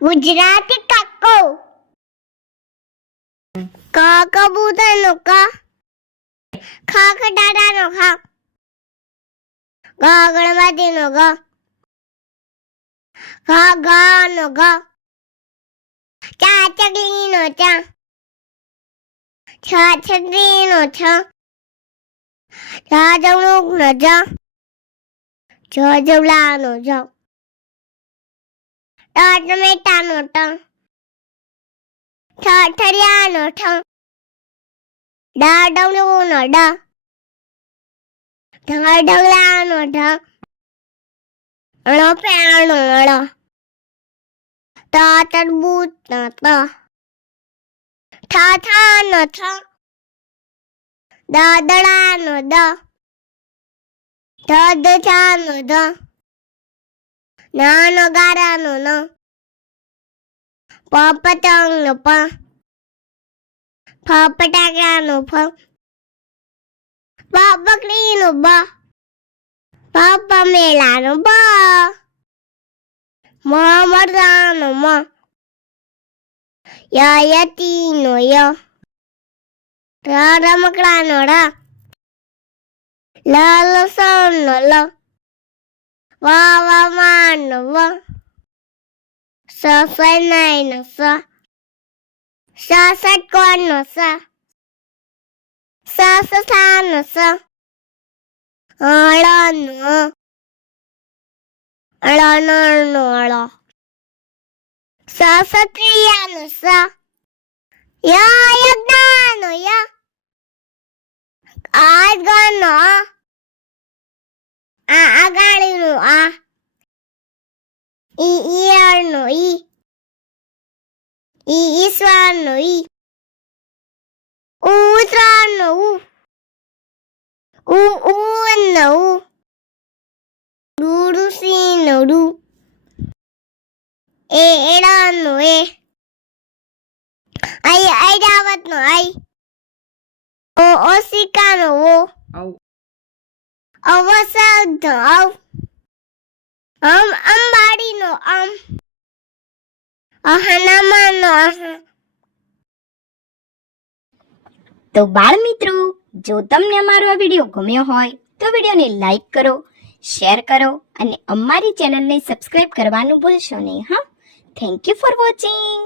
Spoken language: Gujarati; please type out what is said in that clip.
ગુજરાતી કાકો ક કબૂતરનો ક ખ ખટારાનો ખ ગ ગણપતિનો ગ ઘ ઘનો ઘ ચા ચકલીનો ચા છ છત્રીનો છ ઝ જમરૂખનો ઝ જ જવલાનો જ ટ ટમેટાનો ટ ઠ ઠરિયાનો ઠ ડ ડમરુનો ડ ઢ ઢગલાનો ઢ ણ પેણનો ણ ત તરબૂચનો ત ઠ ઠાનો ઠ દ દડાનો દ ધ દજાનો ધ ન ગારાનો ન પ પતંગનો પ ફ ફટાકડાનો ફ બ બકરીનો બ ભ પમેલાનો બ મ મરદાનો મ યતીનો ય રમકડાનો ર લસણનો લ વાવાનો વ સનાઈનો સ ષટકોણનો સ સસાનો સ અળનો અળનળનો અળ સત્રિયાનો સ યજ્ઞાનો ય આગળનો આગાળીનો આ ઈયળનો ઈ ઈશ્વરનો ઈ ઉત્તરાયણનો ઉનો ઋષિનો ઋ એડાનો એ ઐરાવતનો આઈ ઓશિકાનો ઓ અવસરનો અવ અંબાડીનો અહનામાનો અહ. તો બાળ મિત્રો, જો તમને અમારો આ વિડીયો ગમ્યો હોય તો વિડીયોને લાઈક કરો, શેર કરો અને અમારી ચેનલને સબસ્ક્રાઇબ કરવાનું ભૂલશો નહીં. હા, થેન્ક યુ ફોર વોચિંગ.